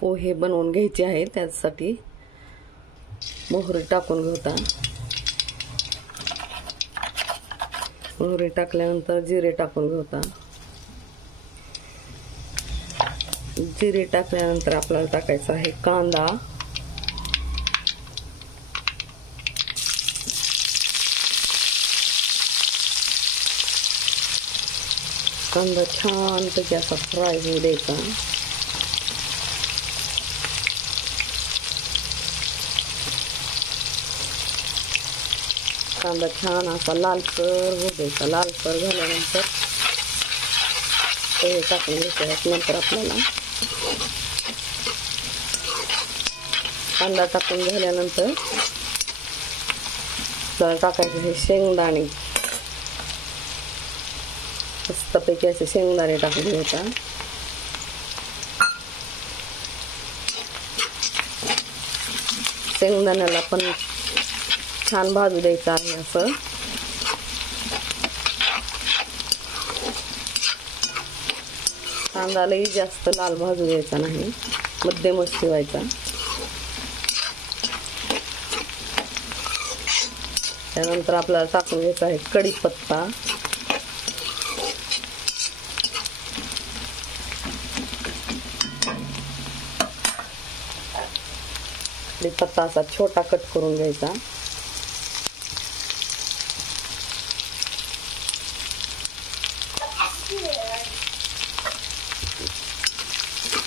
पोहे बनवून घ्यायचे आहे। त्यासाठी मोहरी टाकून घेऊता। मोहरी टाकल्यानंतर जिरे टाकून घेऊता। जिरे टाकल्यानंतर आपल्याला टाकायचा आहे कांदा। कांदा छानपैकी असा फ्राय होऊ द्यायचा। कांदा छान असा लालसर होऊ द्यायचा। लालसर झाल्यानंतर पोहे टाकून घ्यायचे। नंतर आपल्याला कांदा टाकून झाल्यानंतर टाकायचे हे शेंगदाणे। मस्तपैकी असे शेंगदाणे टाकून घ्यायचा। शेंगदाण्याला पण छान भाजू द्यायचं आहे। असं कांदालाही जास्त लाल भाजू द्यायचा नाही, मध्यमच ठेवायचा। त्यानंतर आपल्याला टाकून घ्यायचा आहे कढीपत्ता। कढीपत्ता असा छोटा कट करून घ्यायचा।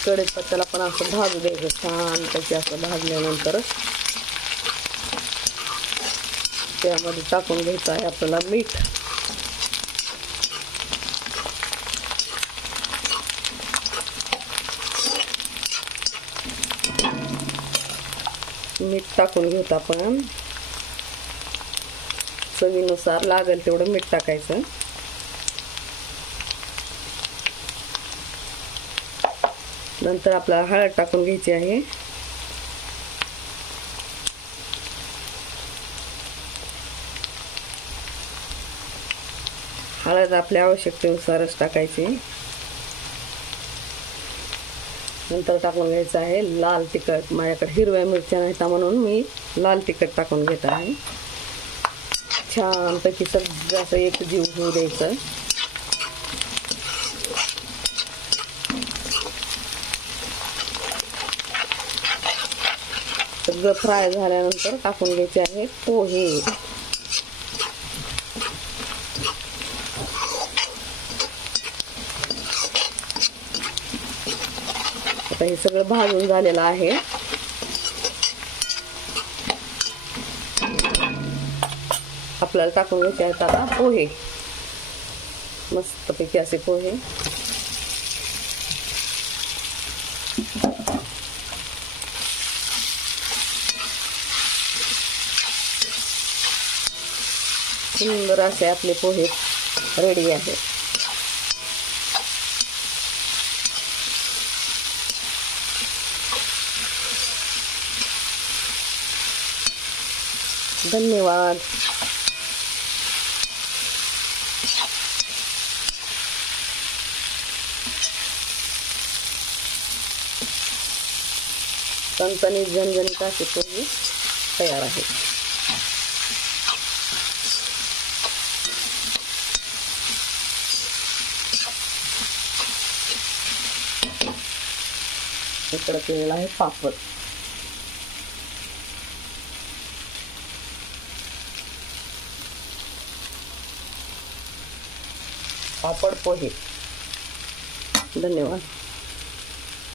कढीपत्त्याला पण असं भाजू द्यायचं छान पैकी। असं भाजल्यानंतर त्यामध्ये टाकून घ्यायचं आहे आपल्याला मीठ। मीठ टाकून घेऊत आपण। चवीनुसार लागेल तेवढं मीठ टाकायचं। नंतर आपल्याला हळद टाकून घ्यायची आहे। हळद आपल्या आवश्यकतेनुसारच टाकायची। नंतर टाकून घ्यायचं आहे लाल तिखट। माझ्याकडे हिरव्या मिरच्या नाहीत म्हणून मी लाल तिखट टाकून घेत आहे। छानपैकी सगळं असं एकजीव होऊ द्यायचं। सगळं फ्राय झाल्यानंतर टाकून घ्यायचे आहे पोहे। आता हे सगळं भाजून झालेलं आहे। आपल्याला टाकून घ्यायचे आहेत आता पोहे। मस्तपैकी असे पोहे। सुंदर असे आपले पोहे रेडी आहेत। धन्यवाद। चणचणीत झणझणीत असे पोहे तयार आहेत। इकडे केलेला आहे पापड। पापड पोहे। धन्यवाद।